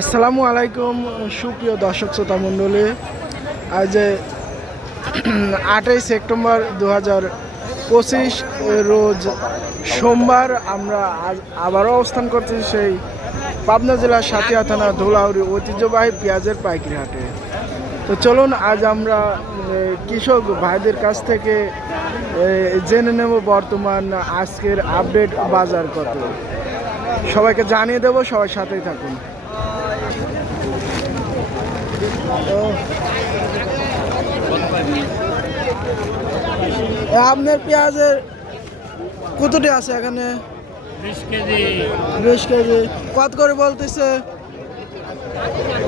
আসসালামু আলাইকুম সুপ্রিয় দর্শক শ্রোতা মণ্ডলী। আজ 8ই সেপ্টেম্বর 2025 রোজ সোমবার আমরা আবারও অবস্থান করছি সেই পাবনা জেলার সাতিয়া থানা ধুলাউড়ি ঐতিহ্যবাহী পেঁয়াজের পাইকারি হাটে। তো চলুন আজ আমরা কৃষক ভাইদের কাছ থেকে জেনে নেব বর্তমান আজকের আপডেট বাজার কত। সবাইকে জানিয়ে দেব, সবাই সাথেই থাকুন। আপনার পেঁয়াজের কতটি আছে এখানে? 20 কেজি। কত করে বলতেছে?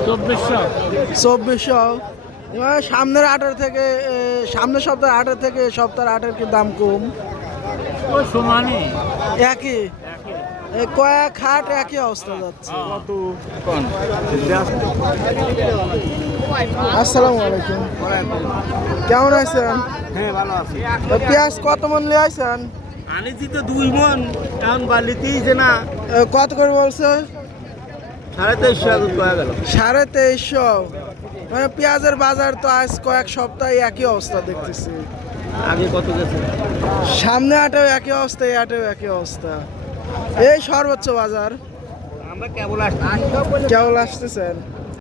2400। সামনের আটের থেকে সামনের সপ্তাহের আটের থেকে সপ্তাহের আটের কি দাম কম? একই কয়েক হাট একই অবস্থা যাচ্ছে। আসসালামু আলাইকুম, কেমন আছেন? হ্যাঁ, ভালো আছি। পেঁয়াজ কত মন নিয়ে আইছেন? আনিছি তো 2 মন, এখন বালিতেই যে না কত করে বলছে? 2350 কয়া গেল। 2350। মানে পেঁয়াজের বাজার তো আজ কয়েক সপ্তাহে একই অবস্থা দেখতেছি। আগে কত গেছে? সামনে হাটেও একই অবস্থা, এই হাটেও একই অবস্থা। এই সর্বোচ্চ বাজার আমরা কেবল আসছি। কেবল আসতেছেন?